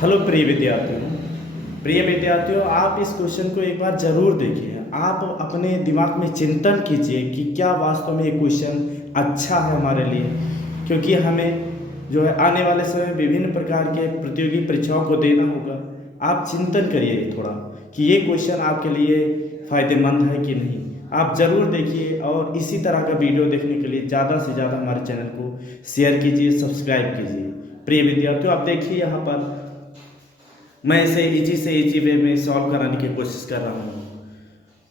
Hello प्रिय विद्यार्थियों, आप इस क्वेश्चन को एक बार जरूर देखिए। आप अपने दिमाग में चिंतन कीजिए कि क्या वास्तव में ये क्वेश्चन अच्छा है हमारे लिए, क्योंकि हमें जो है आने वाले समय में विभिन्न प्रकार के प्रतियोगी परीक्षाओं को देना होगा। आप चिंतन करिए थोड़ा कि ये क्वेश्चन आपके लिए फ़ायदेमंद है कि नहीं। आप ज़रूर देखिए और इसी तरह का वीडियो देखने के लिए ज़्यादा से ज़्यादा हमारे चैनल को शेयर कीजिए, सब्सक्राइब कीजिए। प्रिय विद्यार्थियों, आप देखिए यहाँ पर मैं इसे इजी से इजी वे में सॉल्व कराने की कोशिश कर रहा हूँ।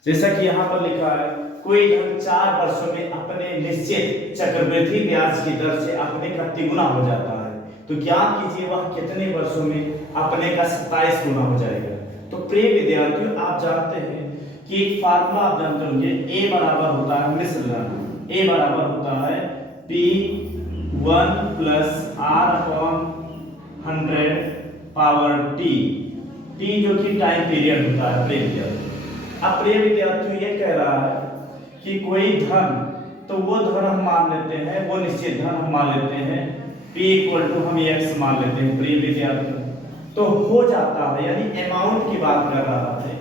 जैसा कि यहाँ पर लिखा है, कोई धन 4 वर्षों में अपने निश्चित चक्रवृद्धि ब्याज की दर से अपने का तिगुना हो जाता है, तो ज्ञात कीजिए वह कितने वर्षों में अपने का 27 गुना हो जाएगा। तो प्रिय विद्यार्थियों, आप जानते हैं कि एक फार्मूला आप जानते होंगे, ए बराबर होता है मिश्र धन। ए बराबर होता है P1 plus R upon 100 power T जो कि टाइम पीरियड होता है प्रिय विद्यार्थियों। अब प्रिय विद्यार्थियों ये कह रहा है कि कोई धन, तो वो धन हम मान लेते हैं, वो निश्चित धन हम मान लेते हैं, p इक्वल टू हम x मान लेते हैं प्रिय विद्यार्थियों। तो हो जाता है, यानी अमाउंट की बात कर रहा है,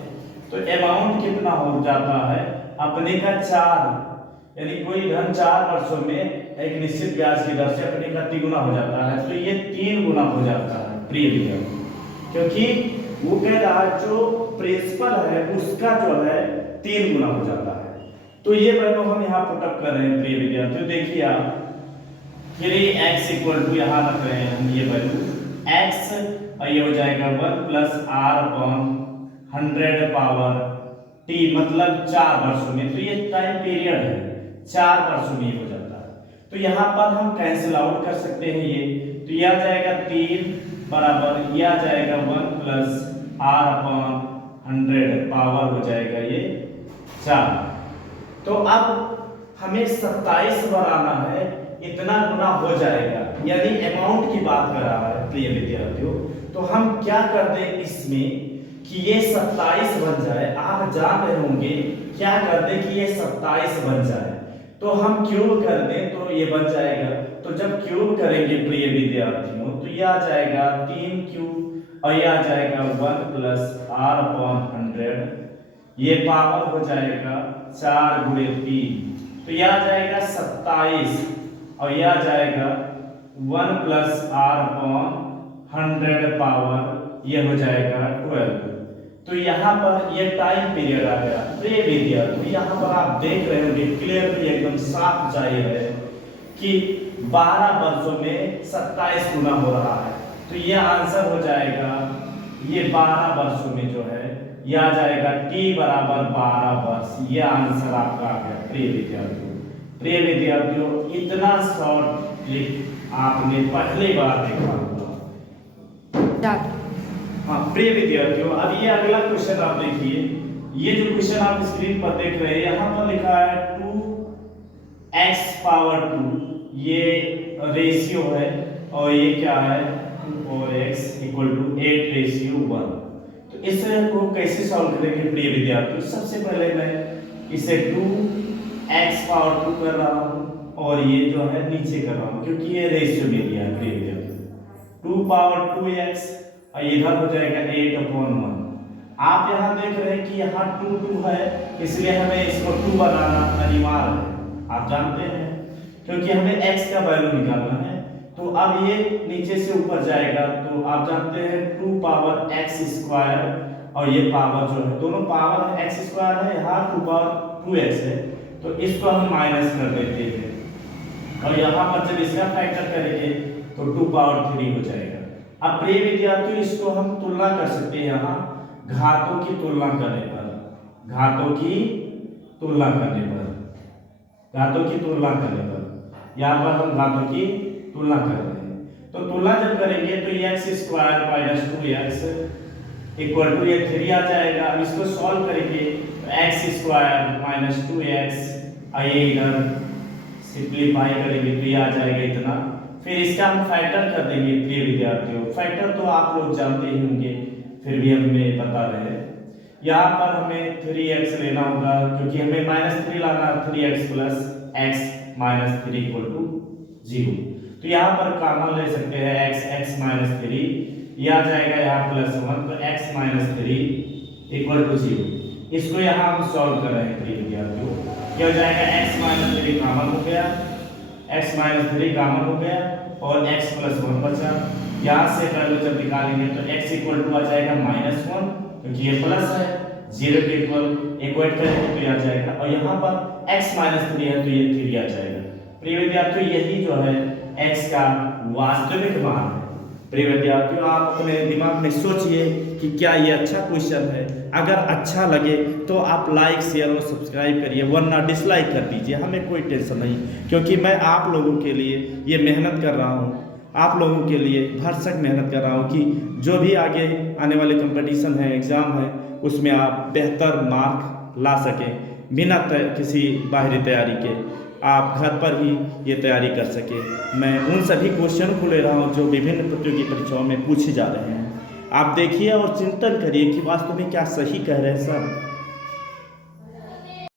तो अमाउंट कितना हो जाता है अपने का 4, यानी कोई धन 4 वर्षों में एक निश्चित ब्याज की दर से अपने का तिगुना हो जाता है, तो ये 3 गुना हो जाता है प्रिय विद्यार्थी, क्योंकि वो कह रहा है जो प्रिंसिपल है उसका जो है 3 गुना हो जाता है। तो ये वैल्यू हम यहाँ पुटअप कर रहे हैं प्रिय विद्यार्थियों। देखिए आप, फिर ये x इक्वल टू यहाँ रख रहे हैं हम ये वैल्यू x, और ये हो जाएगा 1 plus r upon 100 power t, मतलब 4 वर्षों में। तो ये टाइम पीरियड है, 4 वर्षों में हो जाता है। तो यहाँ पर हम कैंसिल आउट कर सकते हैं ये, तो यह आ जाएगा 3 बराबर, यह आ जाएगा 1 प्लस r अपॉन 100 पावर हो जाएगा ये 4। तो अब हमें 27 बनाना है, इतना गुना हो जाएगा, यानी अमाउंट की बात कर रहा है प्रिय विद्यार्थियों। तो हम क्या कर दें इसमें कि ये 27 बन जाए। आप जान रहे होंगे क्या कर दें कि ये 27 बन जाए, तो हम क्यूब कर दें तो ये बन जाएगा। तो जब क्यूब करेंगे प्रिय विद्यार्थियों, तो ये आ जाएगा 3 क्यूब, और ये आ जाएगा 1 प्लस r अपॉन 100, ये पावर हो जाएगा 4 गुणे 3, तो ये आ जाएगा 27, और ये आ जाएगा 1 प्लस r अपॉन 100 पावर, ये हो जाएगा 12। तो यहाँ पर ये टाइम पीरियड आ गया प्रिय विद्यार्थी। यहाँ पर आप देख रहे होंगे क्लियरली एकदम साफ जाहिर है कि 12 वर्षों में 27 गुना हो रहा है। तो ये आंसर हो जाएगा, ये 12 वर्षों में जो है ये आ जाएगा t बराबर 12 वर्ष। ये आंसर आपका आ गया प्रिय विद्यार्थियों। प्रिय विद्यार्थियों, इतना शॉर्ट क्लिप आपने पहली बार देखा होगा। हाँ प्रिय विद्यार्थियों, अब ये अगला क्वेश्चन आप देखिए। ये जो क्वेश्चन आप स्क्रीन पर देख रहे हैं, यहाँ पर लिखा है 2x पावर 2, ये रेशियो है, और ये क्या है 4x इक्वल टू 8 रेशियो 1। तो इसे को कैसे सॉल्व करेंगे प्रिय विद्यार्थियों। सबसे पहले मैं इसे 2x पावर 2 कर रहा हूँ, और ये जो है नीचे कर रहा हूँ क्योंकि ये रेशियो में दिया है प्रिय विद्यार्थियों। 2 पावर 2x, और इधर हो जाएगा 8 अपॉन 1। आप यहाँ देख रहे हैं कि यहाँ 2 है, इसलिए हमें इसको 2 बनाना अनिवार्य है, आप जानते हैं, क्योंकि हमें x का वैल्यू निकालना है। तो अब ये नीचे से ऊपर जाएगा, तो आप जानते हैं 2 पावर x स्क्वायर, और ये पावर जो है दोनों पावर है, x स्क्वायर है, यहाँ 2 पावर 2x है, तो इसको हम माइनस कर देते हैं, और यहाँ पर जब इसका फैक्टर करेंगे तो 2 पावर 3 हो जाएगा। अब प्रिय विद्यार्थियों, इसको हम तुलना कर सकते हैं, यहाँ घातों की तुलना करने पर, घातों की तुलना करने पर, घातों की तुलना करने पर, यहाँ पर हम घातों की तुलना कर रहे हैं। तो तुलना जब करेंगे तो x square minus 2x equal to ये 3 आ जाएगा। अब इसको सॉल्व करेंगे तो x स्क्वायर माइनस 2x, आइए इधर सिंप्लीफाई करेंगे तो ये आ जाएगा इतना। फिर इसका हम फैक्टर कर देंगे प्रिय विद्यार्थियों। फैक्टर तो आप लोग जानते ही होंगे, फिर भी हमें बता रहे हैं। यहाँ पर हमें 3x लेना होगा, क्योंकि हमें -3 लाना, 3x plus x minus 3 equal to 0। तो यहाँ पर कॉमन ले सकते हैं x, x माइनस 3, ये आ जाएगा यहाँ +1, तो x माइनस 3 इक्वल टू 0। इसको यहाँ हम सॉल्व कर रहे हैं प्रिय विद्यार्थियों। क्या हो जाएगा, x माइनस 3 कॉमन हो गया, x माइनस 3 कॉमन हो गया और x प्लस 1 बचा। यहाँ से पहले जब निकालेंगे तो x इक्वल टू आ जाएगा -1, क्योंकि ये प्लस है, 0 के इक्वल इक्वेट करेंगे तो ये आ जाएगा, और यहाँ पर x माइनस 3 है तो ये 3 आ जाएगा। प्रिय विद्यार्थियों यही जो है x का वास्तविक मान है। प्रिय विद्यार्थियों आप अपने दिमाग में सोचिए कि क्या ये अच्छा क्वेश्चन है। अगर अच्छा लगे तो आप लाइक शेयर और सब्सक्राइब करिए, वरना डिसलाइक कर दीजिए, हमें कोई टेंशन नहीं, क्योंकि मैं आप लोगों के लिए ये मेहनत कर रहा हूँ, आप लोगों के लिए भरसक मेहनत कर रहा हूँ कि जो भी आगे आने वाले कंपटीशन है, एग्ज़ाम है, उसमें आप बेहतर मार्क ला सकें बिना किसी बाहरी तैयारी के, आप घर पर ही ये तैयारी कर सके। मैं उन सभी क्वेश्चन को ले रहा हूँ जो विभिन्न प्रतियोगी परीक्षाओं में पूछे जा रहे हैं। आप देखिए और चिंतन करिए कि वास्तव में क्या सही कह रहे हैं सर।